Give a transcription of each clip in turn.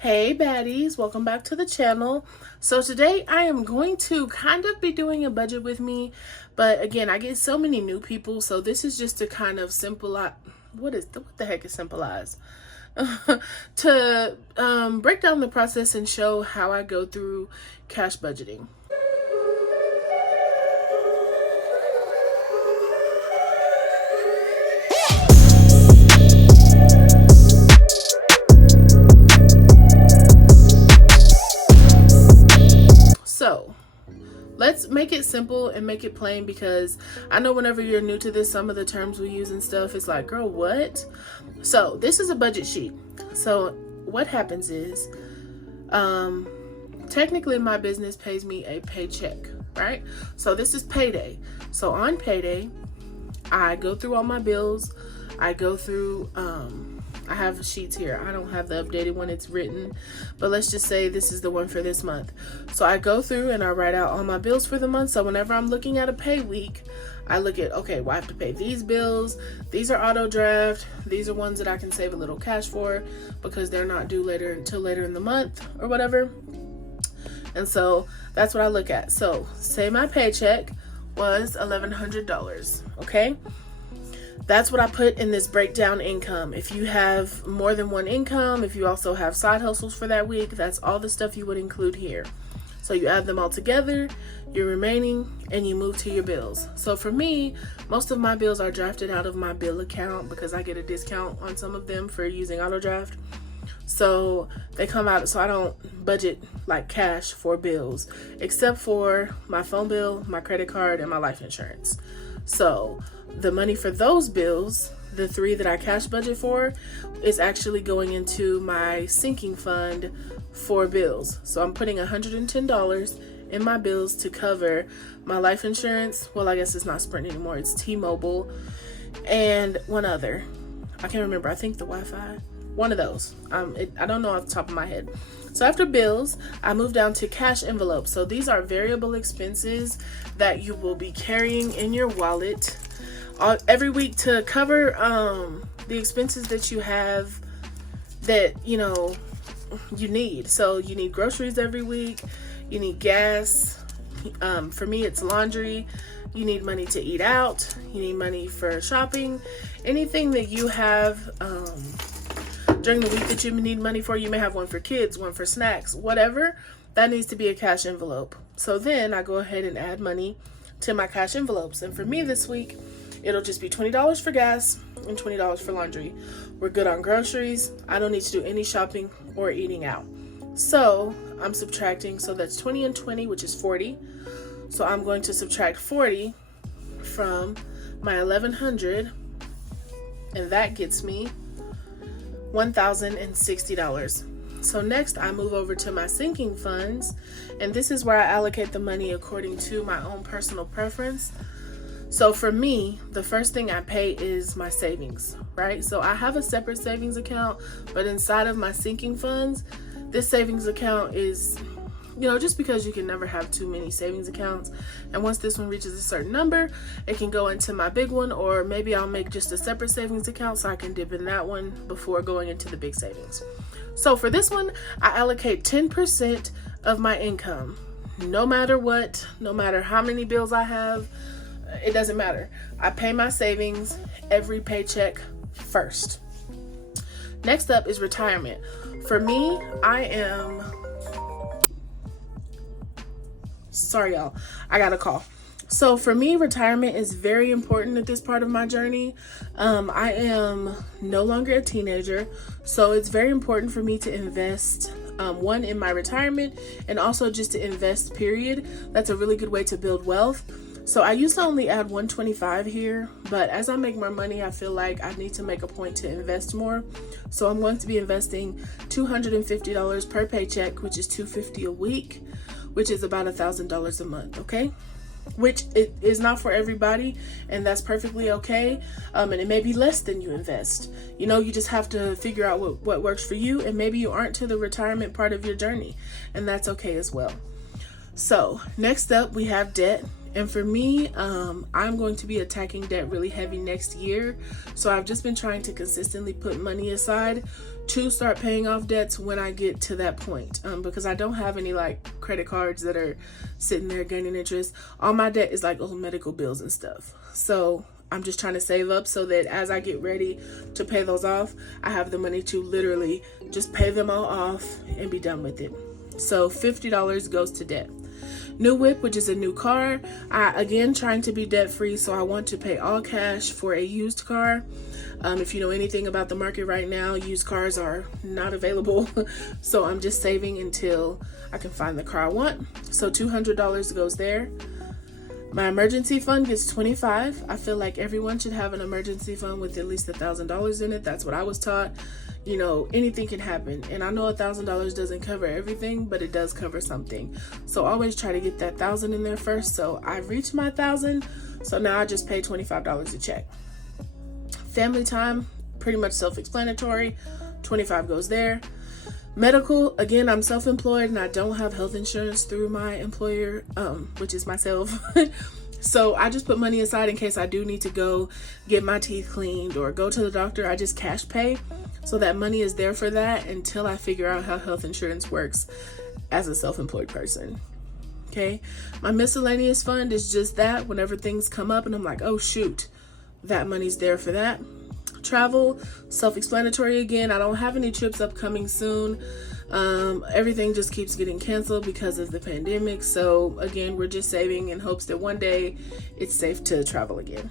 Hey baddies, welcome back to the channel. So today I am going to kind of be doing a budget with me, but again, I get so many new people, so this is just to kind of simplify. What the heck is symbolize? To break down the process and show how I go through cash budgeting. So let's make it simple and make it plain, because I know whenever you're new to this, some of the terms we use and stuff, it's like, girl, what? So this is a budget sheet. So what happens is, technically my business pays me a paycheck, right? So this is payday. So on payday, I go through all my bills. I go through, I have sheets here. I don't have the updated one, it's written, but let's just say this is the one for this month. So I go through and I write out all my bills for the month. So whenever I'm looking at a pay week, I look at, okay, well, I have to pay these bills. These are auto draft. These are ones that I can save a little cash for because they're not due until later in the month or whatever. And so that's what I look at. So say my paycheck was $1,100, okay? That's what I put in this breakdown income. If you have more than one income, if you also have side hustles for that week, that's all the stuff you would include here. So you add them all together, your remaining, and you move to your bills. So for me, most of my bills are drafted out of my bill account because I get a discount on some of them for using auto draft. So they come out, so I don't budget like cash for bills, except for my phone bill, my credit card, and my life insurance. So the money for those bills, the three that I cash budget for, is actually going into my sinking fund for bills. So I'm putting $110 in my bills to cover my life insurance. Well, I guess it's not Sprint anymore. It's T-Mobile and one other. I can't remember. I think the Wi-Fi. One of those. I don't know off the top of my head. So after bills, I move down to cash envelopes. So these are variable expenses that you will be carrying in your wallet every week to cover the expenses that you have that you need. So you need groceries every week, you need gas, for me it's laundry, you need money to eat out, you need money for shopping, anything that you have during the week that you need money for. You may have one for kids, one for snacks, whatever, that needs to be a cash envelope. So then I go ahead and add money to my cash envelopes, and for me this week it'll just be $20 for gas and $20 for laundry. We're good on groceries. I don't need to do any shopping or eating out. So I'm subtracting, so that's 20 and 20, which is 40. So I'm going to subtract 40 from my 1,100, and that gets me $1,060. So next I move over to my sinking funds, and this is where I allocate the money according to my own personal preference. So for me, the first thing I pay is my savings, right? So I have a separate savings account, but inside of my sinking funds, this savings account is, just because you can never have too many savings accounts. And once this one reaches a certain number, it can go into my big one, or maybe I'll make just a separate savings account so I can dip in that one before going into the big savings. So for this one, I allocate 10% of my income, no matter what, no matter how many bills I have. It doesn't matter. I pay my savings every paycheck first. Next up is retirement. For me, sorry y'all, I got a call. So for me, retirement is very important at this part of my journey. I am no longer a teenager, so it's very important for me to invest, one, in my retirement, and also just to invest, period. That's a really good way to build wealth. So I used to only add $125 here, but as I make more money, I feel like I need to make a point to invest more. So I'm going to be investing $250 per paycheck, which is $250 a week, which is about $1,000 a month, okay? Which it is not for everybody, and that's perfectly okay. And it may be less than you invest. You just have to figure out what works for you, and maybe you aren't to the retirement part of your journey, and that's okay as well. So next up, we have debt And for me, I'm going to be attacking debt really heavy next year. So I've just been trying to consistently put money aside to start paying off debts when I get to that point. Because I don't have any like credit cards that are sitting there gaining interest. All my debt is like old medical bills and stuff. So I'm just trying to save up so that as I get ready to pay those off, I have the money to literally just pay them all off and be done with it. So $50 goes to debt. New whip, which is a new car. Again, trying to be debt free, so I want to pay all cash for a used car. If you know anything about the market right now, used cars are not available. So I'm just saving until I can find the car I want. So $200 goes there. My emergency fund gets $25. I feel like everyone should have an emergency fund with at least $1,000 in it. That's what I was taught. You know, anything can happen. And I know $1,000 doesn't cover everything, but it does cover something. So always try to get that $1,000 in there first. So I've reached my $1,000. So now I just pay $25 a check. Family time, pretty much self-explanatory. $25 goes there. Medical, again, I'm self-employed and I don't have health insurance through my employer, which is myself. So I just put money aside in case I do need to go get my teeth cleaned or go to the doctor. I just cash pay. So that money is there for that until I figure out how health insurance works as a self-employed person. Okay. My miscellaneous fund is just that whenever things come up and I'm like, oh shoot, that money's there for that. Travel, self-explanatory again. I don't have any trips upcoming soon. Everything just keeps getting canceled because of the pandemic. So again, we're just saving in hopes that one day it's safe to travel again.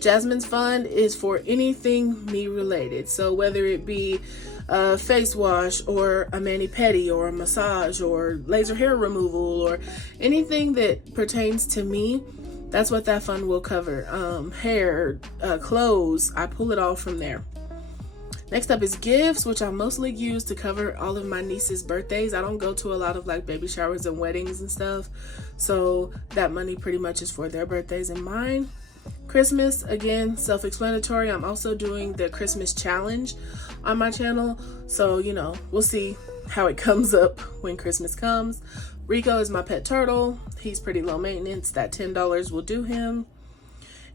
Jasmine's fund is for anything me related. So whether it be a face wash or a mani-pedi or a massage or laser hair removal or anything that pertains to me, that's what that fund will cover. Hair, clothes, I pull it all from there. Next up is gifts, which I mostly use to cover all of my niece's birthdays. I don't go to a lot of like baby showers and weddings and stuff. So that money pretty much is for their birthdays and mine. Christmas, again, self-explanatory. I'm also doing the Christmas challenge on my channel. So, you know, we'll see how it comes up when Christmas comes. Rico is my pet turtle. He's pretty low maintenance. That $10 will do him.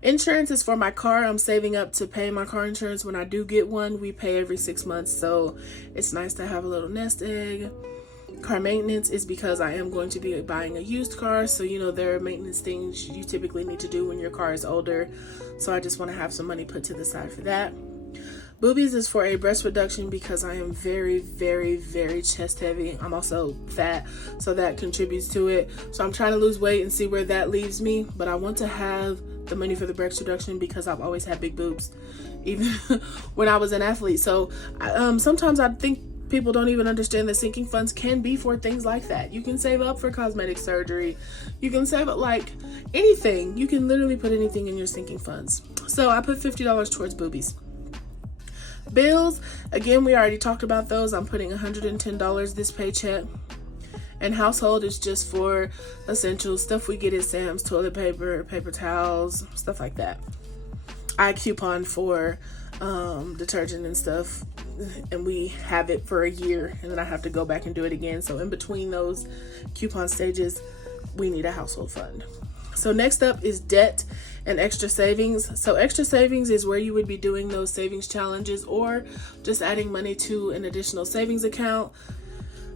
Insurance is for my car. I'm saving up to pay my car insurance when I do get one. We pay every 6 months, so it's nice to have a little nest egg. Car maintenance is because I am going to be buying a used car, so you know there are maintenance things you typically need to do when your car is older, so I just want to have some money put to the side for that. Boobies is for a breast reduction because I am very, very, very chest heavy. I'm also fat, so that contributes to it. So I'm trying to lose weight and see where that leaves me, but I want to have the money for the breast reduction because I've always had big boobs, even when I was an athlete. So sometimes I think people don't even understand that sinking funds can be for things like that. You can save up for cosmetic surgery. You can save up like anything. You can literally put anything in your sinking funds. So I put $50 towards boobies. Bills, again, we already talked about those. I'm putting $110 this paycheck. And household is just for essentials, stuff we get at Sam's, toilet paper, paper towels, stuff like that. I coupon for detergent and stuff, and we have it for a year, and then I have to go back and do it again. So in between those coupon stages, we need a household fund. So next up is debt and extra savings. So extra savings is where you would be doing those savings challenges or just adding money to an additional savings account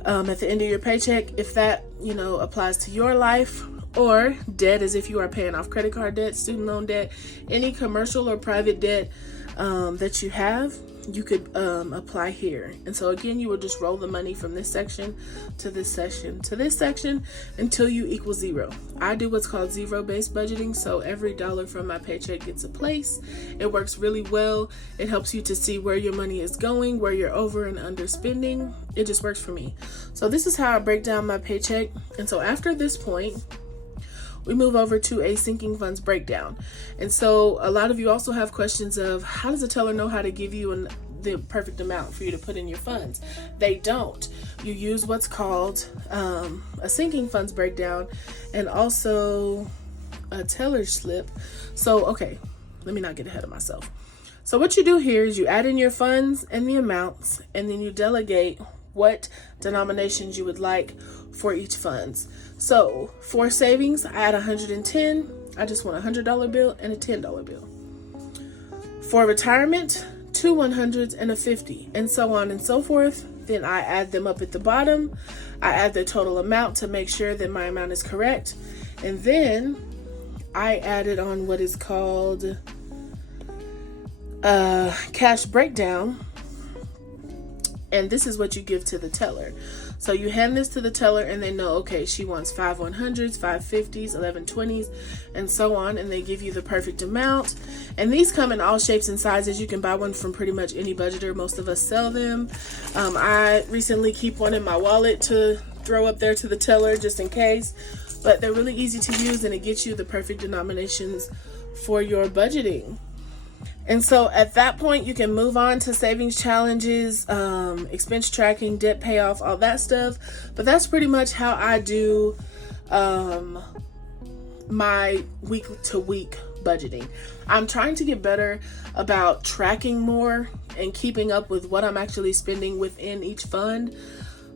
at the end of your paycheck, if that, you know, applies to your life. Or debt is if you are paying off credit card debt, student loan debt, any commercial or private debt that you have, you could apply here. And so again, you will just roll the money from this section to this section to this section until you equal zero. I do what's called zero-based budgeting, so every dollar from my paycheck gets a place. It works really well. It helps you to see where your money is going, where you're over and under spending. It just works for me. So this is how I break down my paycheck. And so after this point, we move over to a sinking funds breakdown. And so a lot of you also have questions of how does a teller know how to give you the perfect amount for you to put in your funds? They don't. You use what's called a sinking funds breakdown and also a teller slip. So, okay, let me not get ahead of myself. So what you do here is you add in your funds and the amounts, and then you delegate what denominations you would like for each funds. So for savings, I add 110. I just want a $100 bill and a $10 bill. For retirement, 2 100s and a 50, and so on and so forth. Then I add them up at the bottom. I add the total amount to make sure that my amount is correct. And then I added on what is called cash breakdown. And this is what you give to the teller. So you hand this to the teller and they know, okay, she wants 5 100s, 5 50s, 11 20s, and so on. And they give you the perfect amount. And these come in all shapes and sizes. You can buy one from pretty much any budgeter. Most of us sell them. I recently keep one in my wallet to throw up there to the teller just in case. But they're really easy to use and it gets you the perfect denominations for your budgeting. And so at that point, you can move on to savings challenges, expense tracking, debt payoff, all that stuff. But that's pretty much how I do my week-to-week budgeting. I'm trying to get better about tracking more and keeping up with what I'm actually spending within each fund.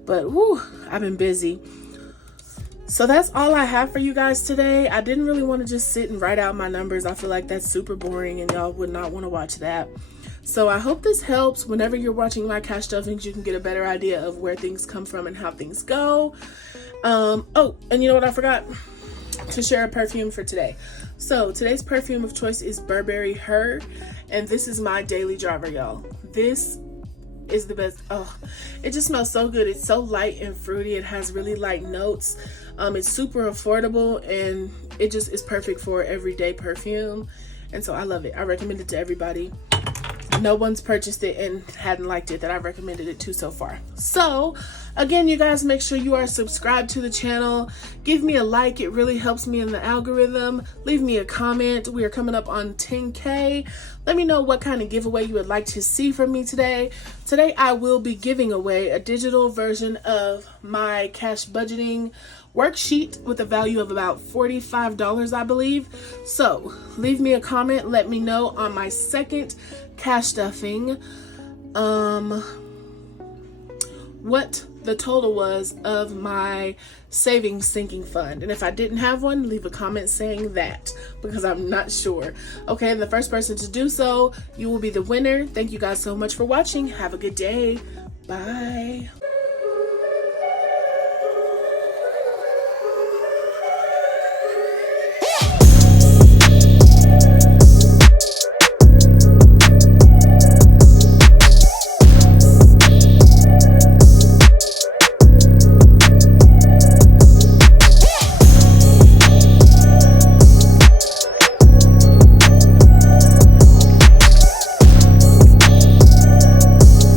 But whew, I've been busy. So that's all I have for you guys today. I didn't really want to just sit and write out my numbers. I feel like that's super boring and y'all would not want to watch that. So I hope this helps. Whenever you're watching my cash stuffings, you can get a better idea of where things come from and how things go. Oh, and you know what I forgot? To share a perfume for today. So today's perfume of choice is Burberry Her, and this is my daily driver, y'all. This is the best. Oh, it just smells so good. It's so light and fruity. It has really light notes. It's super affordable and it just is perfect for everyday perfume. And so I love it. I recommend it to everybody. No one's purchased it and hadn't liked it that I recommended it to so far. So again, you guys, make sure you are subscribed to the channel. Give me a like. It really helps me in the algorithm. Leave me a comment. We are coming up on 10K. Let me know what kind of giveaway you would like to see from me today. Today, I will be giving away a digital version of my cash budgeting worksheet with a value of about $45, I believe. So leave me a comment. Let me know on my second cash stuffing what the total was of my savings sinking fund. And if I didn't have one, leave a comment saying that, because I'm not sure. Okay, and the first person to do so, you will be the winner. Thank you guys so much for watching. Have a good day. Bye.